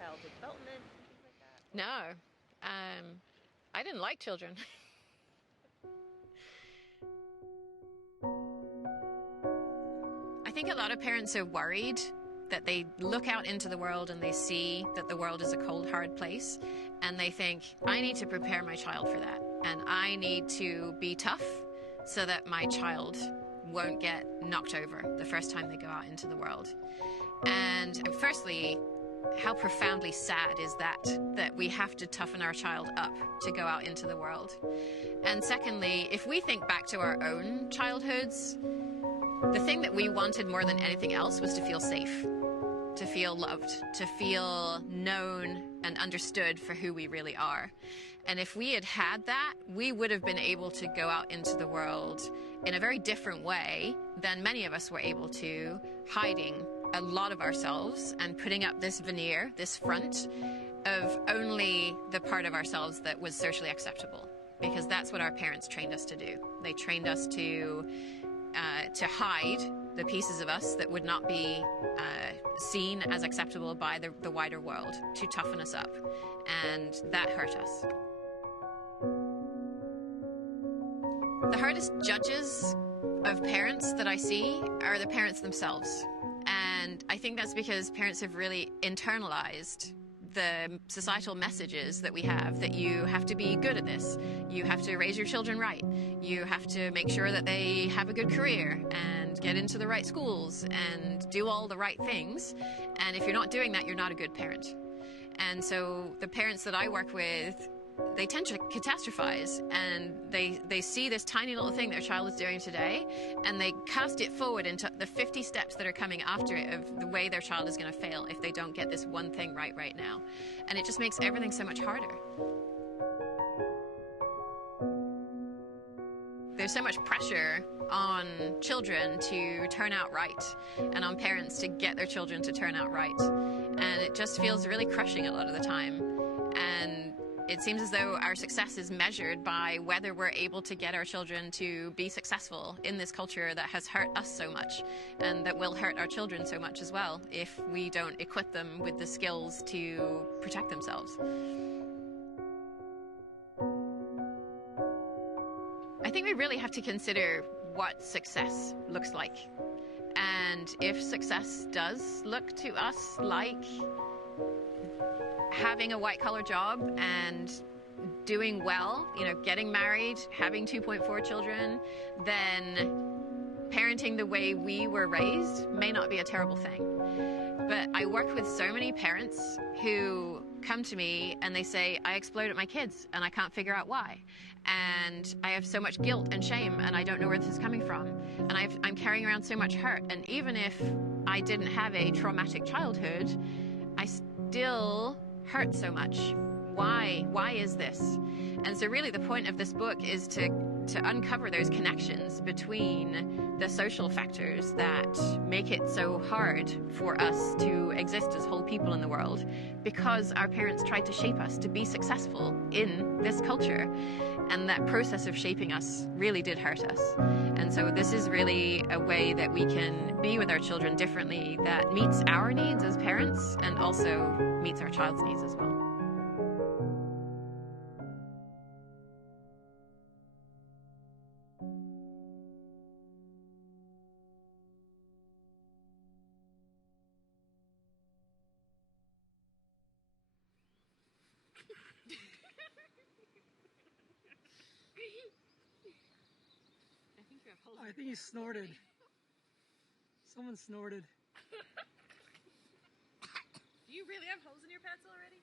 childhood development and things like that? No. I didn't like children. I think a lot of parents are worried that they look out into the world and they see that the world is a cold, hard place, and they think, I need to prepare my child for that, and I need to be tough so that my child won't get knocked over the first time they go out into the world. And firstly, how profoundly sad is that we have to toughen our child up to go out into the world. And secondly, if we think back to our own childhoods, the thing that we wanted more than anything else was to feel safe, to feel loved, to feel known and understood for who we really are. And if we had had that, we would have been able to go out into the world in a very different way than many of us were able to, hiding a lot of ourselves and putting up this veneer, this front of only the part of ourselves that was socially acceptable, because that's what our parents trained us to do. They trained us to hide the pieces of us that would not be seen as acceptable by the wider world, to toughen us up, and that hurt us. The hardest judges of parents that I see are the parents themselves. And I think that's because parents have really internalized the societal messages that we have, that you have to be good at this, you have to raise your children right, you have to make sure that they have a good career and get into the right schools and do all the right things. And if you're not doing that, you're not a good parent. And so the parents that I work with, they tend to catastrophize, and they see this tiny little thing their child is doing today, and they cast it forward into the 50 steps that are coming after it of the way their child is going to fail if they don't get this one thing right now. And it just makes everything so much harder. There's so much pressure on children to turn out right, and on parents to get their children to turn out right. And it just feels really crushing a lot of the time. And it seems as though our success is measured by whether we're able to get our children to be successful in this culture that has hurt us so much, and that will hurt our children so much as well if we don't equip them with the skills to protect themselves. I think we really have to consider what success looks like. And if success does look to us like having a white-collar job and doing well, getting married, having 2.4 children, then parenting the way we were raised may not be a terrible thing. But I work with so many parents who come to me and they say, I exploited my kids and I can't figure out why. And I have so much guilt and shame and I don't know where this is coming from. And I'm carrying around so much hurt. And even if I didn't have a traumatic childhood, I still hurt so much. Why is this? And so really the point of this book is to uncover those connections between the social factors that make it so hard for us to exist as whole people in the world, because our parents tried to shape us to be successful in this culture, and that process of shaping us really did hurt us. And so this is really a way that we can be with our children differently, that meets our needs as parents and also meets our child's needs as well. I think he snorted. Someone snorted. Do you really have holes in your pants already?